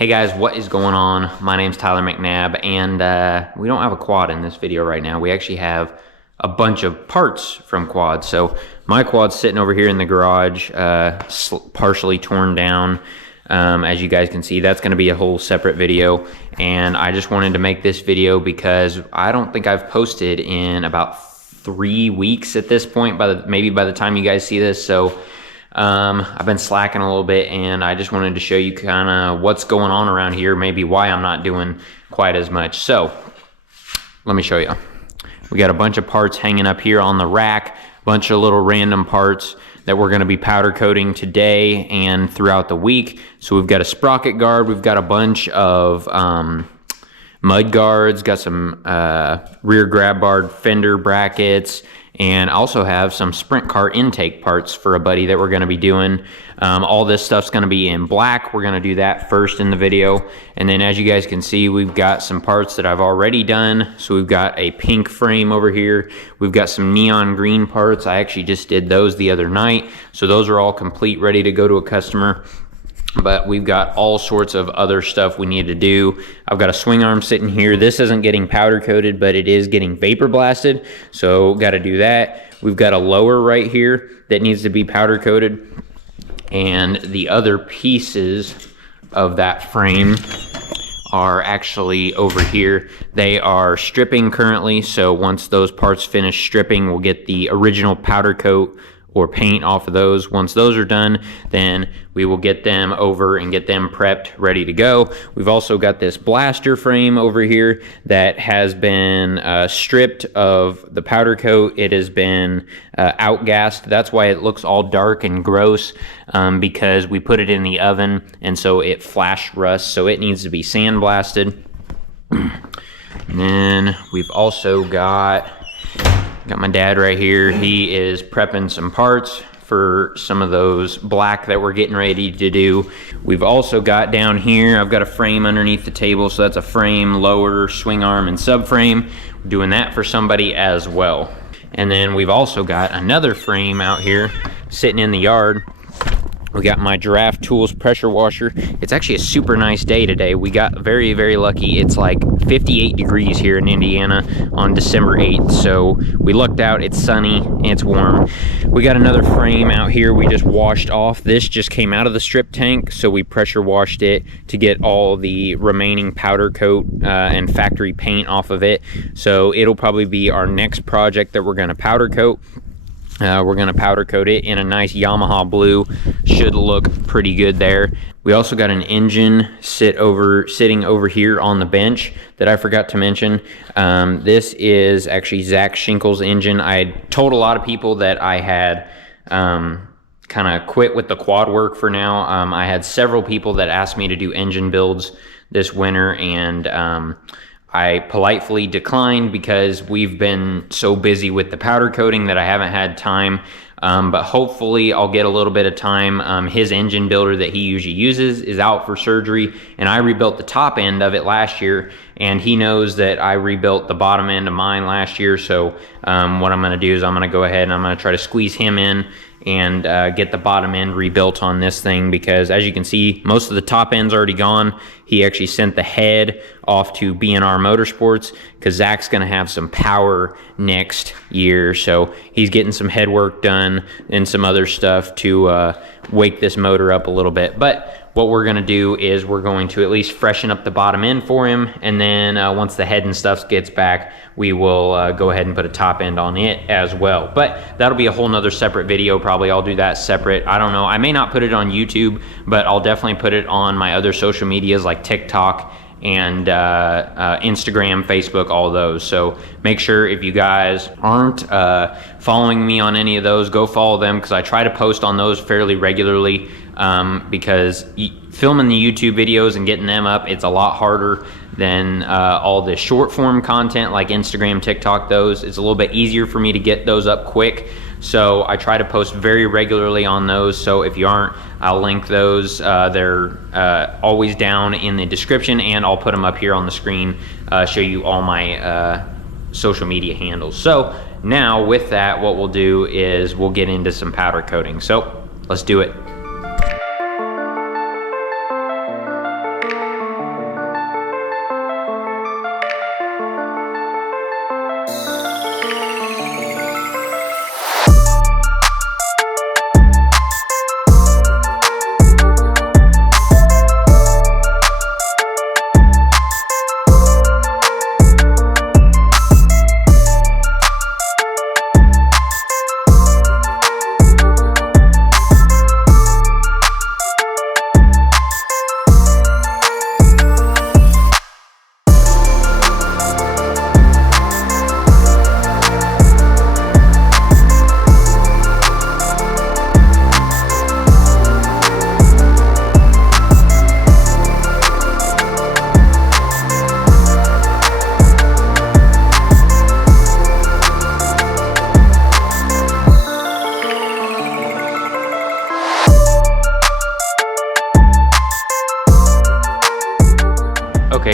Hey guys, what is going on? My name's Tyler McNabb, and we don't have a quad in this video right now. We actually have a bunch of parts from quads. So my quad's sitting over here in the garage, partially torn down. As you guys can see, that's going to be a whole separate video, and I just wanted to make this video because I don't think I've posted in about 3 weeks at this point, maybe by the time you guys see this. So I've been slacking a little bit, and I just wanted to show you kind of what's going on around here, maybe why I'm not doing quite as much. So let me show you. We got a bunch of parts hanging up here on the rack, a bunch of little random parts that we're going to be powder coating today and throughout the week. So we've got a sprocket guard, we've got a bunch of mud guards, got some rear grab bar fender brackets, and also have some sprint car intake parts for a buddy that we're going to be doing. All this stuff's going to be in black. We're going to do that first in the video. And then as you guys can see, we've got some parts that I've already done. So we've got a pink frame over here. We've got some neon green parts. I actually just did those the other night. So those are all complete, ready to go to a customer. But we've got all sorts of other stuff we need to do. I've got a swing arm sitting here. This isn't getting powder coated, but it is getting vapor blasted, so got to do that. We've got a lower right here that needs to be powder coated, and the other pieces of that frame are actually over here. They are stripping currently, so once those parts finish stripping, we'll get the original powder coat or paint off of those. Once those are done, then we will get them over and get them prepped, ready to go. We've also got this blaster frame over here that has been stripped of the powder coat. It has been outgassed. That's why it looks all dark and gross, because we put it in the oven, and so it flash rusts, so it needs to be sandblasted. And then we've also got my dad right here. He is prepping some parts for some of those black that we're getting ready to do. We've also got down here, I've got a frame underneath the table, so that's a frame, lower, swing arm, and subframe. We're doing that for somebody as well. And then we've also got another frame out here sitting in the yard. We got my Giraffe Tools pressure washer. It's actually a super nice day today. We got very, very lucky. It's like 58 degrees here in Indiana on December 8th. So we lucked out. It's sunny and it's warm. We got another frame out here we just washed off. This just came out of the strip tank, so we pressure washed it to get all the remaining powder coat and factory paint off of it. So it'll probably be our next project that we're going to powder coat. We're going to powder coat it in a nice Yamaha blue. Should look pretty good there. We also got an engine sitting over here on the bench that I forgot to mention. This is actually Zach Schinkel's engine. I told a lot of people that I had kind of quit with the quad work for now. I had several people that asked me to do engine builds this winter, and I politely declined because we've been so busy with the powder coating that I haven't had time. But hopefully I'll get a little bit of time. His engine builder that he usually uses is out for surgery, and I rebuilt the top end of it last year, and he knows that I rebuilt the bottom end of mine last year. So what I'm going to do is I'm going to go ahead and I'm going to try to squeeze him in and get the bottom end rebuilt on this thing, because as you can see, most of the top end's already gone. He actually sent the head off to B&R Motorsports because Zach's going to have some power next year, so he's getting some head work done and some other stuff to wake this motor up a little bit. But what we're going to do is we're going to at least freshen up the bottom end for him, and then once the head and stuff gets back, we will go ahead and put a top end on it as well. But that'll be a whole nother separate video. Probably I'll do that separate. I don't know. I may not put it on YouTube, but I'll definitely put it on my other social medias like TikTok and Instagram, Facebook, all those. So make sure, if you guys aren't following me on any of those, go follow them, because I try to post on those fairly regularly, because filming the YouTube videos and getting them up, it's a lot harder than all the short form content like Instagram, TikTok. Those, it's a little bit easier for me to get those up quick. So I try to post very regularly on those. So if you aren't, I'll link those. They're always down in the description, and I'll put them up here on the screen, show you all my social media handles. So now with that, what we'll do is we'll get into some powder coating. So let's do it.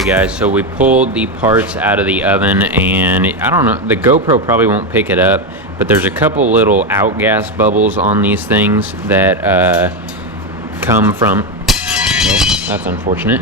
guys, so we pulled the parts out of the oven, and I don't know, the GoPro probably won't pick it up, but there's a couple little outgas bubbles on these things that come from, well, that's unfortunate.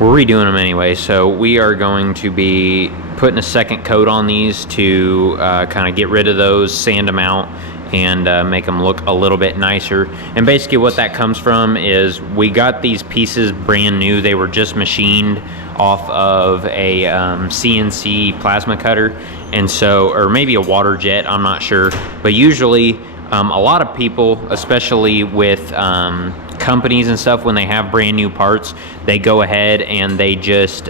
We're redoing them anyway, so we are going to be putting a second coat on these to kind of get rid of those, sand them out, and make them look a little bit nicer. And basically what that comes from is we got these pieces brand new. They were just machined off of a CNC plasma cutter, and so, or maybe a water jet, I'm not sure. But usually a lot of people, especially with companies and stuff, when they have brand new parts, they go ahead and they just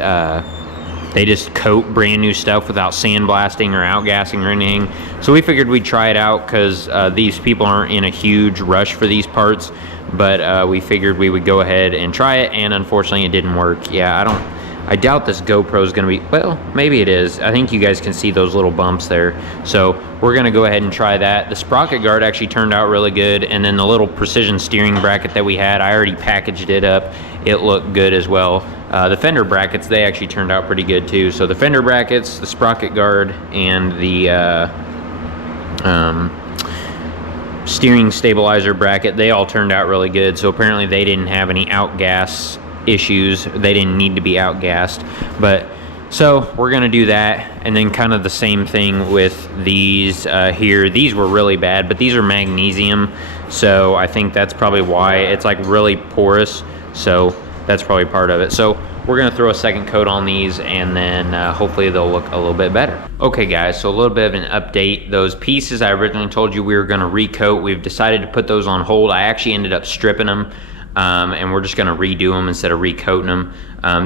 coat brand new stuff without sandblasting or outgassing or anything. So we figured we'd try it out because these people aren't in a huge rush for these parts, but we figured we would go ahead and try it, and unfortunately it didn't work. Yeah, I doubt this GoPro is going to be, well, maybe it is. I think you guys can see those little bumps there. So we're going to go ahead and try that. The sprocket guard actually turned out really good, and then the little precision steering bracket that we had, I already packaged it up. It looked good as well. The fender brackets, they actually turned out pretty good too. So the fender brackets, the sprocket guard, and the steering stabilizer bracket, they all turned out really good. So apparently they didn't have any outgas issues. They didn't need to be outgassed. But so we're gonna do that, and then kind of the same thing with these here. These were really bad, but these are magnesium, so I think that's probably why it's like really porous. So that's probably part of it. So we're gonna throw a second coat on these, and then hopefully they'll look a little bit better. Okay guys, so a little bit of an update. Those pieces I originally told you we were gonna recoat, we've decided to put those on hold. I actually ended up stripping them, and we're just gonna redo them instead of recoating them.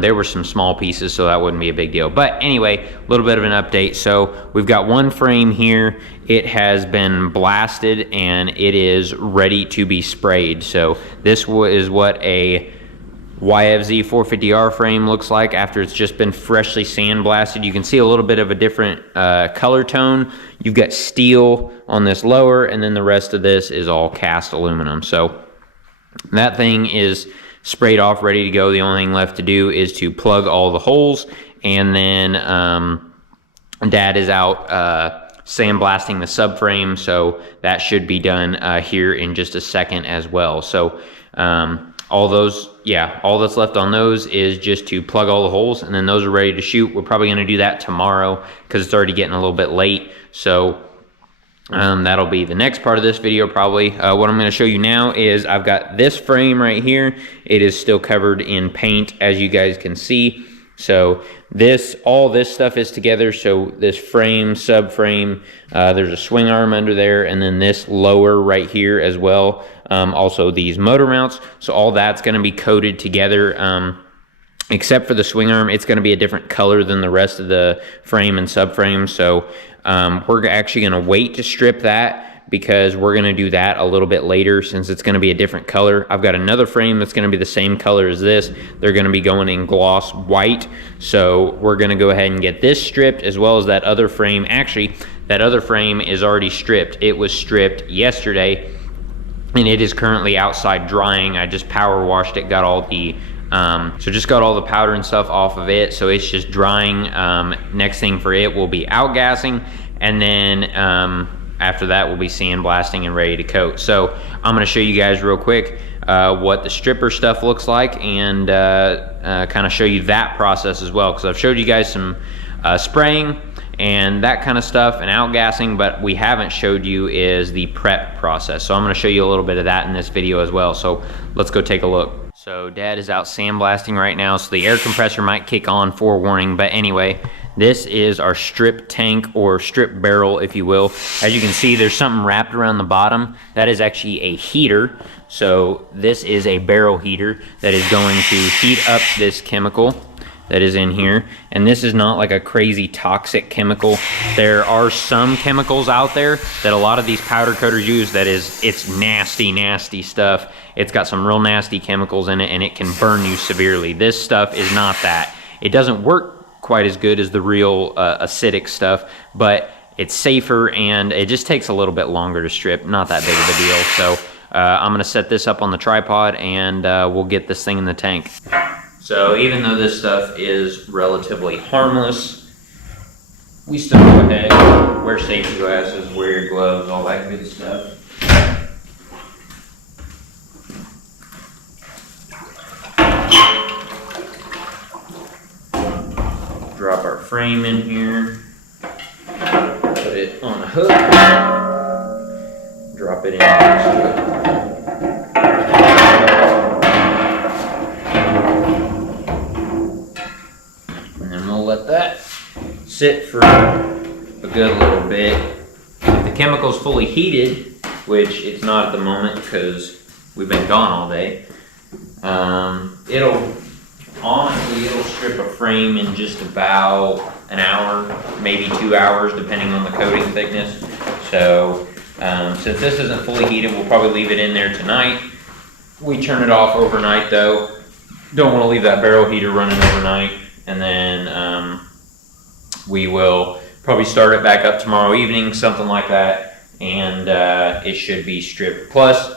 There were some small pieces, so that wouldn't be a big deal. But anyway, a little bit of an update. So we've got one frame here. It has been blasted and it is ready to be sprayed. So this is what a YFZ 450R frame looks like after it's just been freshly sandblasted. You can see a little bit of a different color tone. You've got steel on this lower, and then the rest of this is all cast aluminum. So that thing is sprayed off, ready to go. The only thing left to do is to plug all the holes, and then Dad is out sandblasting the subframe, so that should be done here in just a second as well. So all that's left on those is just to plug all the holes, and then those are ready to shoot. We're probably going to do that tomorrow because it's already getting a little bit late. So that'll be the next part of this video probably. What I'm going to show you now is I've got this frame right here. It is still covered in paint, as you guys can see. So all this stuff is together. So this frame, subframe, there's a swing arm under there, and then this lower right here as well. Also these motor mounts. So all that's going to be coated together. Except for the swing arm, it's going to be a different color than the rest of the frame and subframe. So we're actually going to wait to strip that, because we're going to do that a little bit later since it's going to be a different color. I've got another frame that's going to be the same color as this. They're going to be going in gloss white. So we're going to go ahead and get this stripped, as well as that other frame. Actually, that other frame is already stripped. It was stripped yesterday, and it is currently outside drying. I just power washed it, got all the just got all the powder and stuff off of it, so it's just drying. Next thing for it will be outgassing, and then after that we'll be sandblasting and ready to coat. So I'm going to show you guys real quick what the stripper stuff looks like, and kind of show you that process as well, because I've showed you guys some spraying and that kind of stuff and outgassing, but we haven't showed you is the prep process. So I'm going to show you a little bit of that in this video as well. So let's go take a look. So Dad is out sandblasting right now, so the air compressor might kick on, forewarning. But anyway, this is our strip tank, or strip barrel, if you will. As you can see, there's something wrapped around the bottom. That is actually a heater. So this is a barrel heater that is going to heat up this chemical that is in here. And this is not like a crazy toxic chemical. There are some chemicals out there that a lot of these powder coaters use that it's nasty, nasty stuff. It's got some real nasty chemicals in it, and it can burn you severely. This stuff is not that. It doesn't work quite as good as the real acidic stuff, but it's safer, and it just takes a little bit longer to strip. Not that big of a deal. So I'm gonna set this up on the tripod, and we'll get this thing in the tank. So even though this stuff is relatively harmless, we still go ahead, wear safety glasses, wear your gloves, all that good stuff. Drop our frame in here, put it on a hook, drop it in. And then we'll let that sit for a good little bit. If the chemical's fully heated, which it's not at the moment because we've been gone all day, it'll strip a frame in just about an hour, maybe 2 hours, depending on the coating thickness. So since this isn't fully heated, we'll probably leave it in there tonight. We turn it off overnight though. Don't want to leave that barrel heater running overnight. And then we will probably start it back up tomorrow evening, something like that. And it should be stripped. Plus,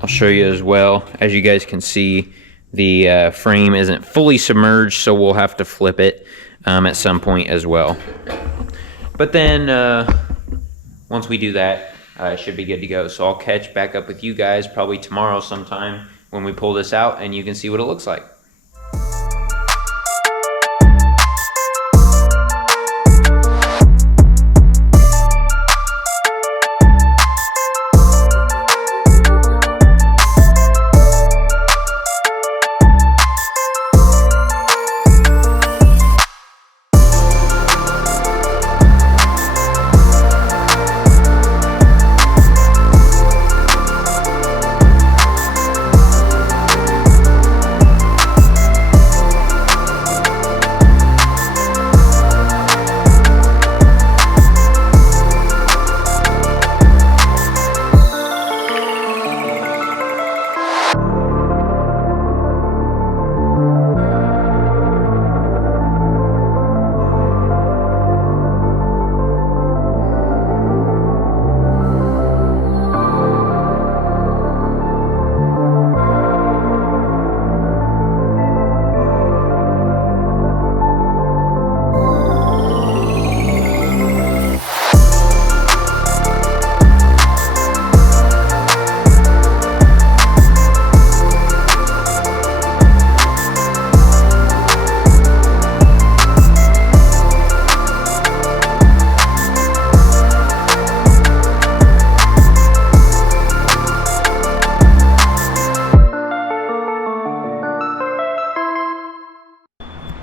I'll show you as well. As you guys can see, the frame isn't fully submerged, so we'll have to flip it at some point as well. But then once we do that, it should be good to go. So I'll catch back up with you guys probably tomorrow sometime when we pull this out and you can see what it looks like.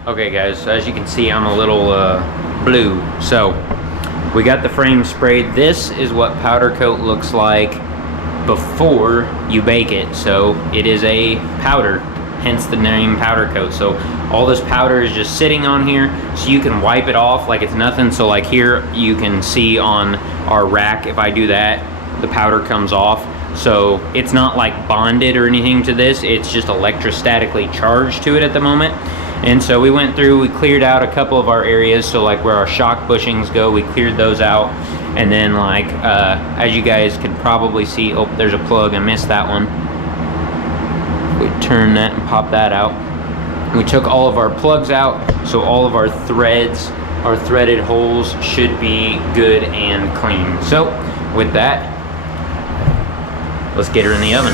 Okay guys, so as you can see, I'm a little blue. So we got the frame sprayed. This is what powder coat looks like before you bake it. So it is a powder, hence the name powder coat. So all this powder is just sitting on here, so you can wipe it off like it's nothing. So like here you can see on our rack, if I do that, the powder comes off. So it's not like bonded or anything to this, it's just electrostatically charged to it at the moment. And so we went through, we cleared out a couple of our areas, so like where our shock bushings go, we cleared those out. And then like, as you guys can probably see, oh, there's a plug, I missed that one. We turn that and pop that out. We took all of our plugs out, so all of our threads, our threaded holes should be good and clean. So with that, let's get her in the oven.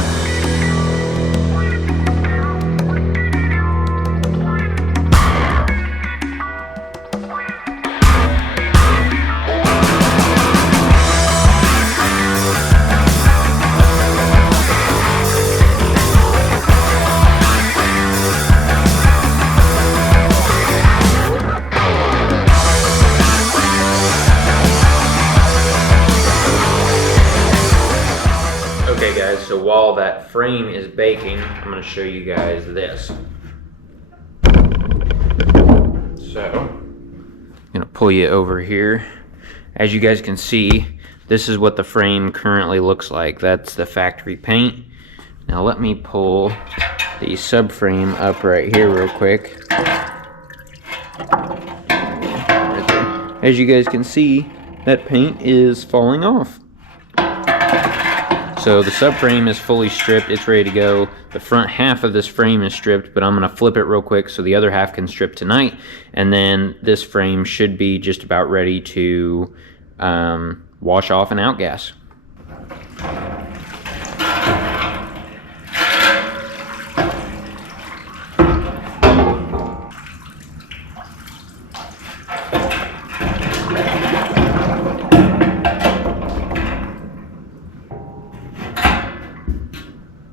Okay guys, so while that frame is baking, I'm going to show you guys this. So, I'm going to pull you over here. As you guys can see, this is what the frame currently looks like. That's the factory paint. Now let me pull the subframe up right here real quick. Right there. As you guys can see, that paint is falling off. So the subframe is fully stripped, it's ready to go. The front half of this frame is stripped, but I'm gonna flip it real quick so the other half can strip tonight. And then this frame should be just about ready to wash off and outgas.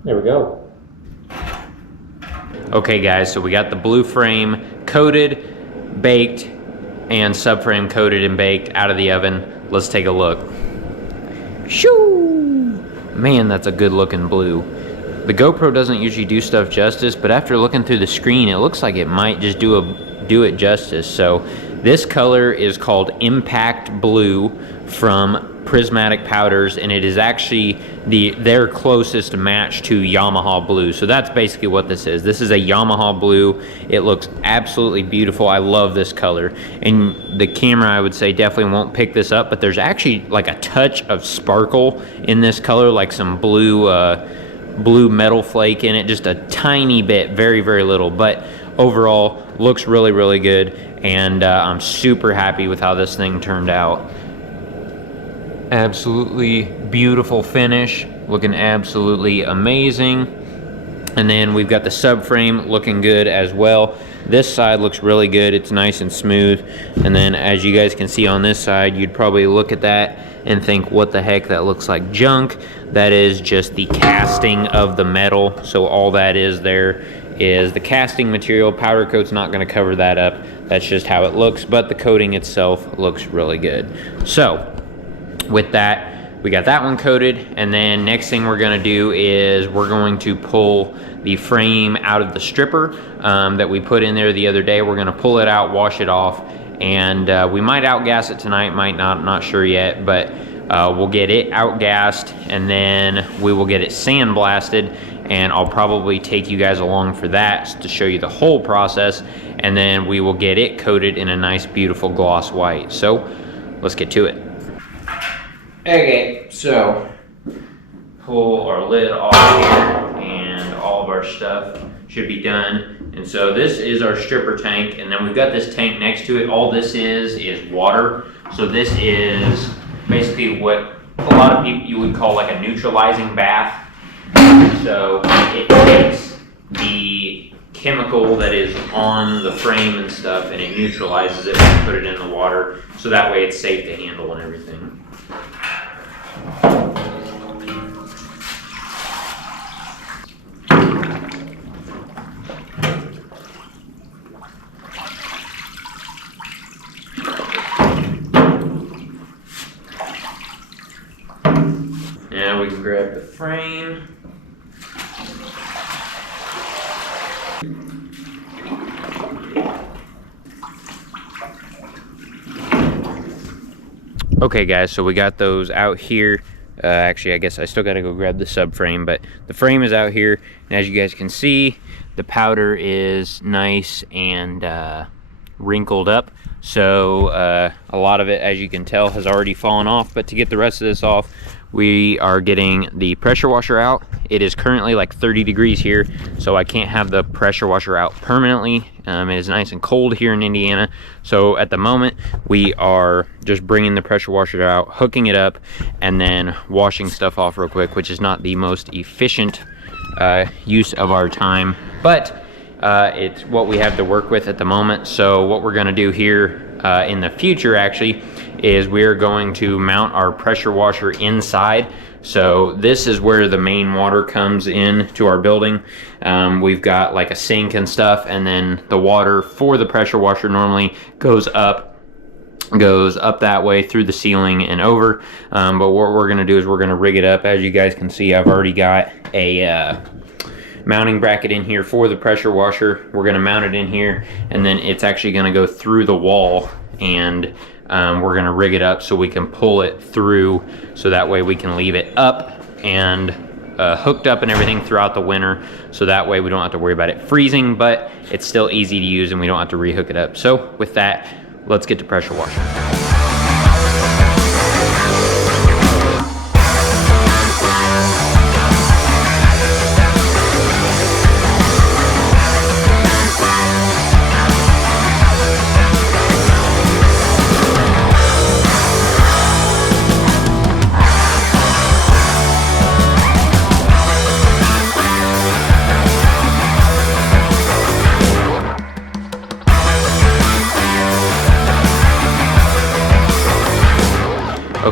There we go. Okay guys, so we got the blue frame coated, baked, and subframe coated and baked out of the oven. Let's take a look. Shoo! Man, that's a good looking blue. The GoPro doesn't usually do stuff justice, but after looking through the screen, it looks like it might just do it justice. So this color is called Impact Blue from Prismatic Powders, and it is actually their closest match to Yamaha blue. So that's basically what this is. This is a Yamaha blue. It looks absolutely beautiful. I love this color, and the camera, I would say, definitely won't pick this up, but there's actually like a touch of sparkle in this color, like some blue metal flake in it, just a tiny bit, very, very little, but overall looks really, really good, and I'm super happy with how this thing turned out. Absolutely beautiful finish, looking absolutely amazing. And then we've got the subframe looking good as well. This side looks really good, it's nice and smooth. And then as you guys can see on this side, you'd probably look at that and think, what the heck, that looks like junk. That is just the casting of the metal. So all that is there is the casting material. Powder coat's not gonna cover that up. That's just how it looks, but the coating itself looks really good. So with that, we got that one coated, and then next thing we're gonna do is we're going to pull the frame out of the stripper that we put in there the other day. We're gonna pull it out, wash it off, and we might outgas it tonight, might not, I'm not sure yet, but we'll get it outgassed, and then we will get it sandblasted, and I'll probably take you guys along for that to show you the whole process, and then we will get it coated in a nice, beautiful gloss white. So let's get to it. Okay, so pull our lid off here, and all of our stuff should be done. And so this is our stripper tank, and then we've got this tank next to it. All this is water. So this is basically what a lot of people you would call like a neutralizing bath. So it takes the chemical that is on the frame and stuff, and it neutralizes it when you put it in the water, so that way it's safe to handle and everything. Now we can grab the frame. Okay guys, so we got those out here. Actually, I guess I still gotta go grab the subframe, but the frame is out here, and as you guys can see, the powder is nice and wrinkled up. So a lot of it, as you can tell, has already fallen off, but to get the rest of this off, we are getting the pressure washer out. It is currently like 30 degrees here, so I can't have the pressure washer out permanently. It is nice and cold here in Indiana, so at the moment we are just bringing the pressure washer out, hooking it up, and then washing stuff off real quick, which is not the most efficient use of our time, but it's what we have to work with at the moment. So what we're going to do here in the future actually is we're going to mount our pressure washer inside. So this is where the main water comes in to our building. We've got like a sink and stuff, and then the water for the pressure washer normally goes up that way through the ceiling and over. But what we're going to do is we're going to rig it up. As you guys can see, I've already got a mounting bracket in here for the pressure washer. We're going to mount it in here, and then it's actually going to go through the wall, and we're going to rig it up so we can pull it through, so that way we can leave it up and hooked up and everything throughout the winter, so that way we don't have to worry about it freezing, but it's still easy to use and we don't have to rehook it up. So with that, let's get to pressure washing.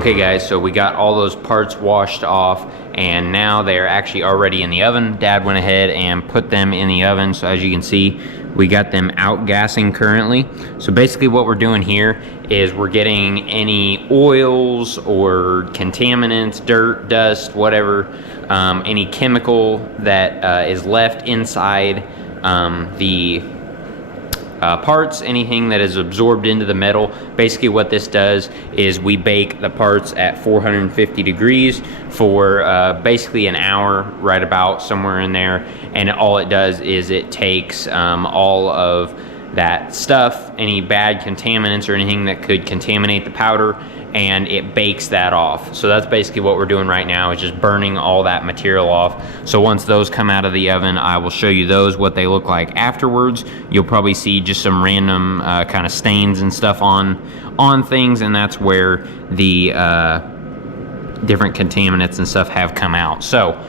Okay guys, so we got all those parts washed off and now they're actually already in the oven. Dad went ahead and put them in the oven. So as you can see, we got them outgassing currently. So basically what we're doing here is we're getting any oils or contaminants, dirt, dust, whatever, any chemical that is left inside the parts, anything that is absorbed into the metal. Basically what this does is we bake the parts at 450 degrees for basically an hour, right about somewhere in there, and all it does is it takes all of that stuff, any bad contaminants or anything that could contaminate the powder, and it bakes that off. So that's basically what we're doing right now, is just burning all that material off. So once those come out of the oven, I will show you those, what they look like afterwards. You'll probably see just some random kind of stains and stuff on things, and that's where the different contaminants and stuff have come out. So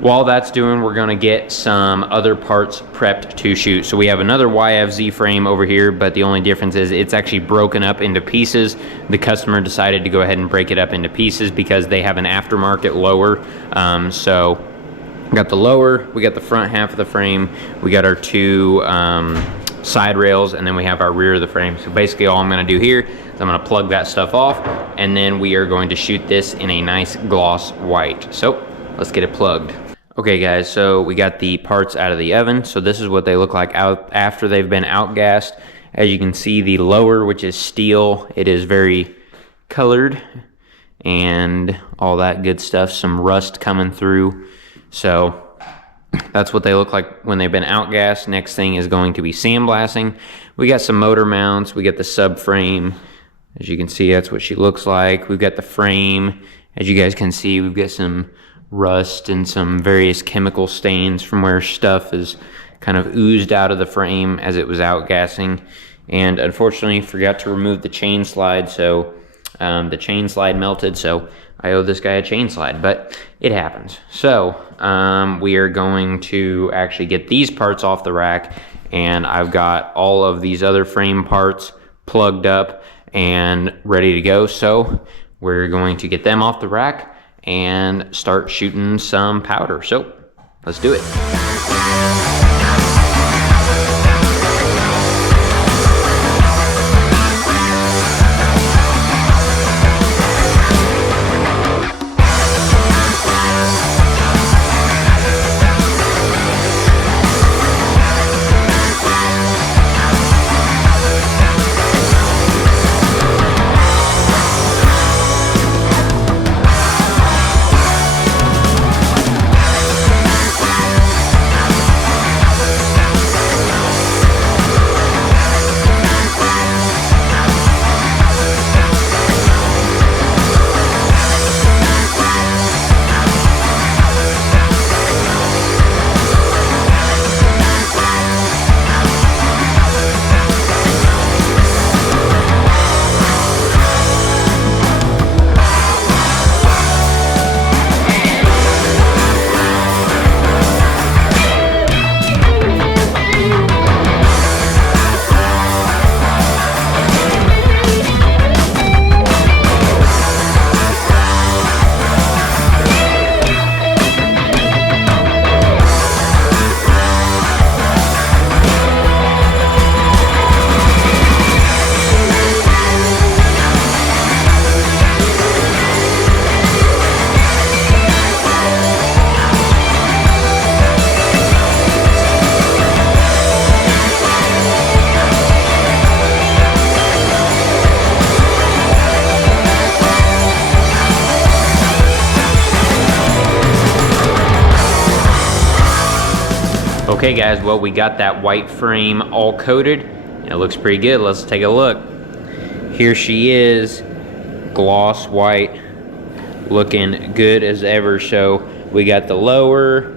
while that's doing, we're gonna get some other parts prepped to shoot. So we have another YFZ frame over here, but the only difference is it's actually broken up into pieces. The customer decided to go ahead and break it up into pieces because they have an aftermarket lower. So we got the lower, we got the front half of the frame, we got our two side rails, and then we have our rear of the frame. So basically all I'm gonna do here is I'm gonna plug that stuff off, and then we are going to shoot this in a nice gloss white. So let's get it plugged. Okay guys, so we got the parts out of the oven. So this is what they look like out after they've been outgassed. As you can see, the lower, which is steel, it is very colored and all that good stuff, some rust coming through. So that's what they look like when they've been outgassed. Next thing is going to be sandblasting. We got some motor mounts, we got the subframe. As you can see, that's what she looks like. We've got the frame. As you guys can see, we've got some rust and some various chemical stains from where stuff is kind of oozed out of the frame as it was outgassing. And unfortunately forgot to remove the chain slide, so the chain slide melted, so I owe this guy a chain slide, but it happens. So we are going to actually get these parts off the rack, and I've got all of these other frame parts plugged up and ready to go. So we're going to get them off the rack and start shooting some powder. So let's do it. Okay guys, well, we got that white frame all coated. It looks pretty good. Let's take a look. Here she is, gloss white, looking good as ever. So we got the lower.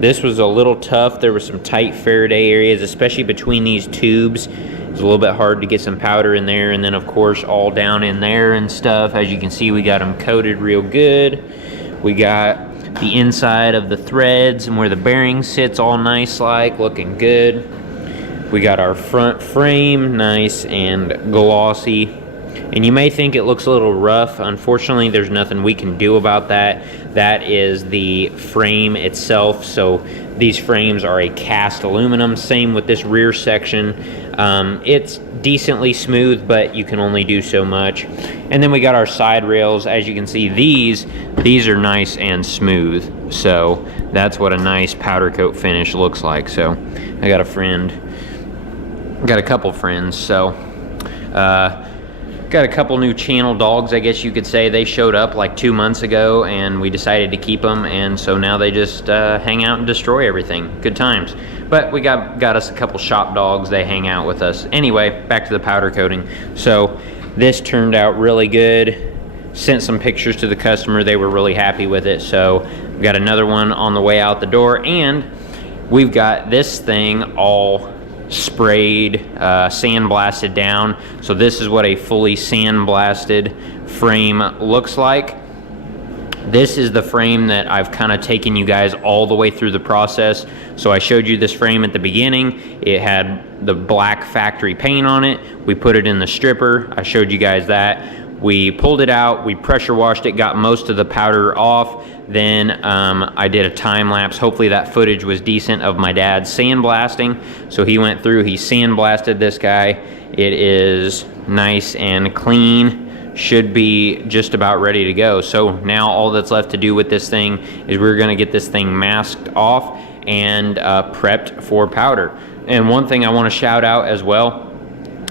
This was a little tough. There were some tight Faraday areas, especially between these tubes. It was a little bit hard to get some powder in there, and then of course all down in there and stuff. As you can see, we got them coated real good. We got the inside of the threads and where the bearing sits all nice, like looking good. We got our front frame nice and glossy. And you may think it looks a little rough. Unfortunately, there's nothing we can do about that. That is the frame itself. So these frames are a cast aluminum. Same with this rear section. It's decently smooth, but you can only do so much. And then we got our side rails. As you can see, these are nice and smooth. So that's what a nice powder coat finish looks like. So I got a couple friends. So got a couple new channel dogs, I guess you could say. They showed up like 2 months ago, and we decided to keep them, and so now they just hang out and destroy everything. Good times. But we got us a couple shop dogs. They hang out with us. Anyway, back to the powder coating. So this turned out really good. Sent some pictures to the customer. They were really happy with it. So we got another one on the way out the door, and we've got this thing all sprayed, sandblasted down. So this is what a fully sandblasted frame looks like. This is the frame that I've kind of taken you guys all the way through the process. So I showed you this frame at the beginning. It had the black factory paint on it. We put it in the stripper. I showed you guys that. We pulled it out, we pressure washed it, got most of the powder off. Then I did a time lapse. Hopefully that footage was decent of my dad sandblasting. So he went through, he sandblasted this guy. It is nice and clean. Should be just about ready to go. So now all that's left to do with this thing is we're gonna get this thing masked off and prepped for powder. And one thing I wanna shout out as well,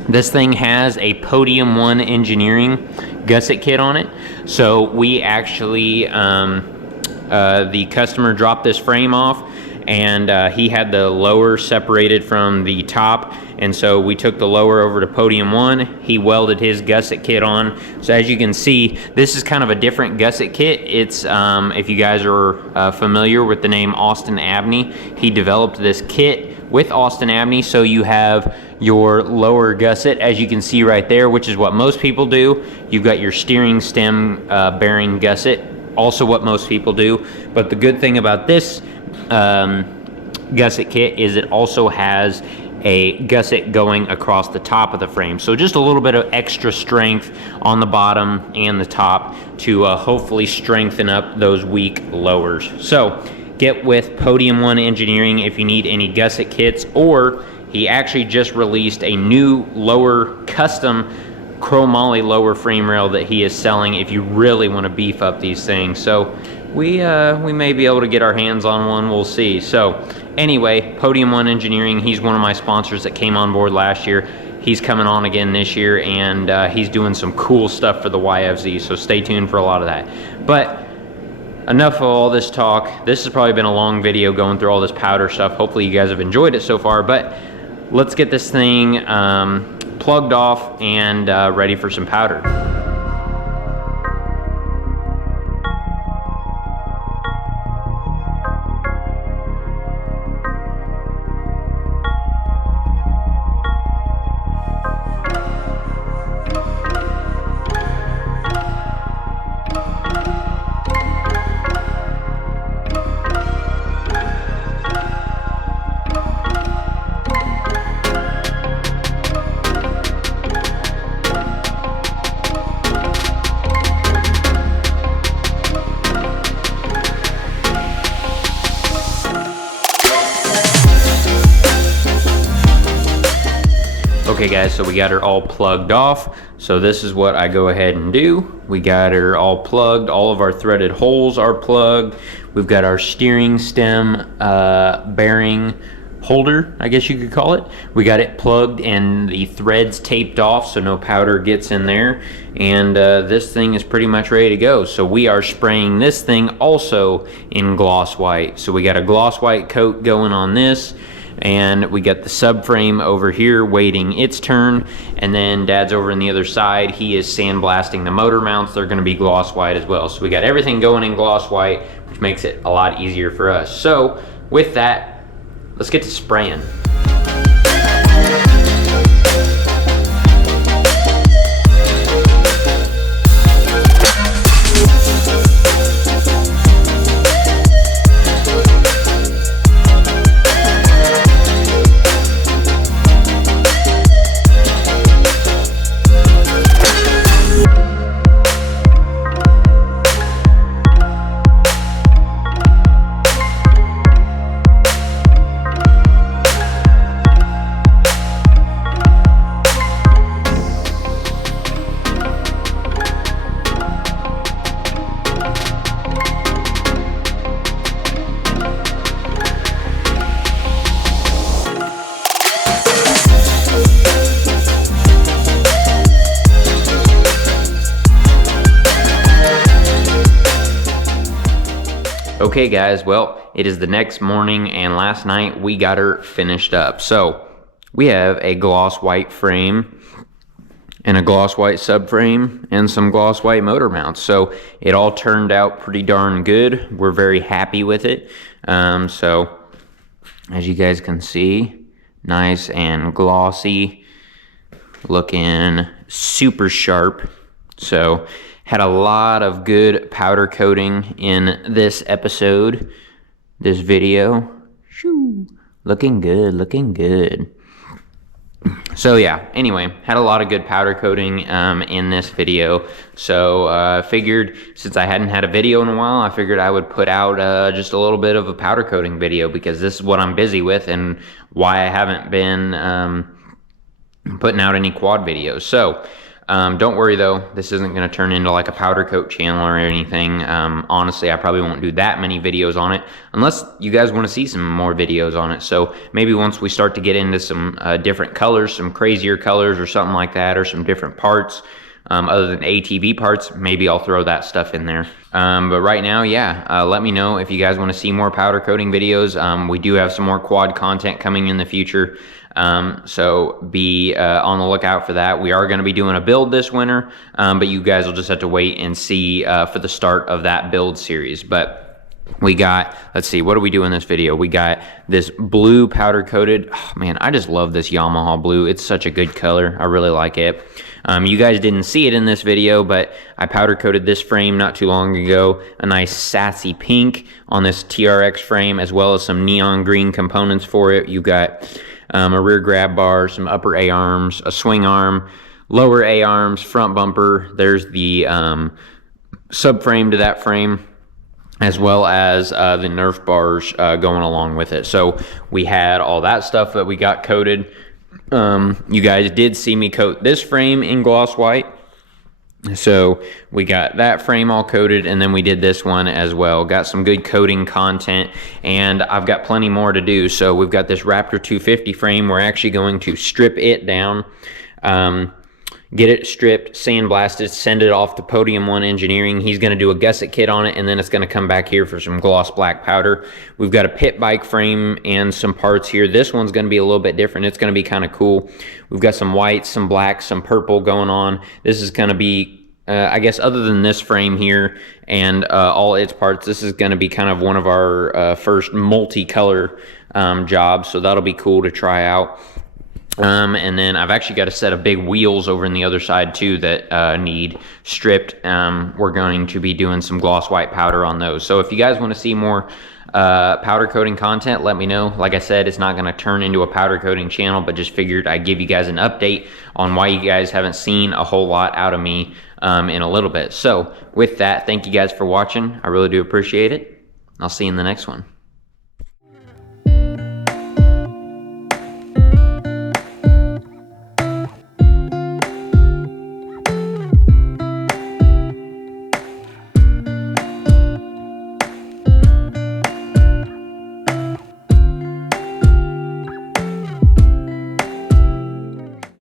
this thing has a Podium 1 engineering gusset kit on it. So we actually, the customer dropped this frame off, and he had the lower separated from the top, and so we took the lower over to Podium 1. He welded his gusset kit on. So as you can see, this is kind of a different gusset kit. It's, if you guys are familiar with the name Austin Abney, he developed this kit with Austin Abney. So you have your lower gusset, as you can see right there, which is what most people do. You've got your steering stem bearing gusset, also what most people do. But the good thing about this gusset kit is it also has a gusset going across the top of the frame. So just a little bit of extra strength on the bottom and the top to hopefully strengthen up those weak lowers. So get with Podium 1 Engineering if you need any gusset kits, or he actually just released a new lower custom chromoly lower frame rail that he is selling if you really want to beef up these things. So we may be able to get our hands on one, we'll see. So anyway, Podium 1 Engineering, he's one of my sponsors that came on board last year. He's coming on again this year, and he's doing some cool stuff for the YFZ, so stay tuned for a lot of that. But enough of all this talk. This has probably been a long video going through all this powder stuff. Hopefully you guys have enjoyed it so far, but let's get this thing plugged off and ready for some powder. Okay guys, so we got her all plugged off. So this is what I go ahead and do. We got her all plugged. All of our threaded holes are plugged. We've got our steering stem bearing holder, I guess you could call it. We got it plugged and the threads taped off so no powder gets in there. And this thing is pretty much ready to go. So we are spraying this thing also in gloss white. So we got a gloss white coat going on this. And we got the subframe over here waiting its turn, and then Dad's over on the other side. He is sandblasting the motor mounts. They're going to be gloss white as well. So we got everything going in gloss white, which makes it a lot easier for us. So with that, let's get to spraying. Okay guys, well, it is the next morning and last night we got her finished up. So we have a gloss white frame and a gloss white subframe and some gloss white motor mounts. So it all turned out pretty darn good. We're very happy with it. So as you guys can see, nice and glossy, looking super sharp. So had a lot of good powder coating in this episode, this video. Shoo, looking good, looking good. So yeah, anyway, had a lot of good powder coating in this video. So figured since I hadn't had a video in a while, I figured I would put out just a little bit of a powder coating video because this is what I'm busy with and why I haven't been putting out any quad videos. So don't worry though, this isn't going to turn into like a powder coat channel or anything. Honestly, I probably won't do that many videos on it unless you guys want to see some more videos on it. So maybe once we start to get into some different colors, some crazier colors or something like that, or some different parts other than ATV parts, maybe I'll throw that stuff in there. But right now, yeah, let me know if you guys want to see more powder coating videos. We do have some more quad content coming in the future. So be on the lookout for that. We are going to be doing a build this winter, but you guys will just have to wait and see for the start of that build series. But we got, let's see, what do we do in this video? We got this blue powder coated. Oh, man, I just love this Yamaha blue. It's such a good color. I really like it. You guys didn't see it in this video, but I powder coated this frame not too long ago. A nice sassy pink on this TRX frame, as well as some neon green components for it. You got a rear grab bar, some upper A-arms, a swing arm, lower A-arms, front bumper. There's the subframe to that frame, as well as the Nerf bars going along with it. So we had all that stuff that we got coated. You guys did see me coat this frame in gloss white. So we got that frame all coated, and then we did this one as well. Got some good coating content, and I've got plenty more to do. So we've got this Raptor 250 frame. We're actually going to strip it down, get it stripped, sandblasted, send it off to Podium 1 Engineering. He's going to do a gusset kit on it, and then it's going to come back here for some gloss black powder. We've got a pit bike frame and some parts here. This one's going to be a little bit different. It's going to be kind of cool. We've got some white, some black, some purple going on. This is going to be, I guess, other than this frame here and all its parts, this is going to be kind of one of our first multicolor jobs, so that'll be cool to try out. And then I've actually got a set of big wheels over in the other side too that need stripped. We're going to be doing some gloss white powder on those. So if you guys want to see more powder coating content, let me know. Like I said, it's not going to turn into a powder coating channel, but just figured I'd give you guys an update on why you guys haven't seen a whole lot out of me in a little bit. So with that, thank you guys for watching. I really do appreciate it. I'll see you in the next one.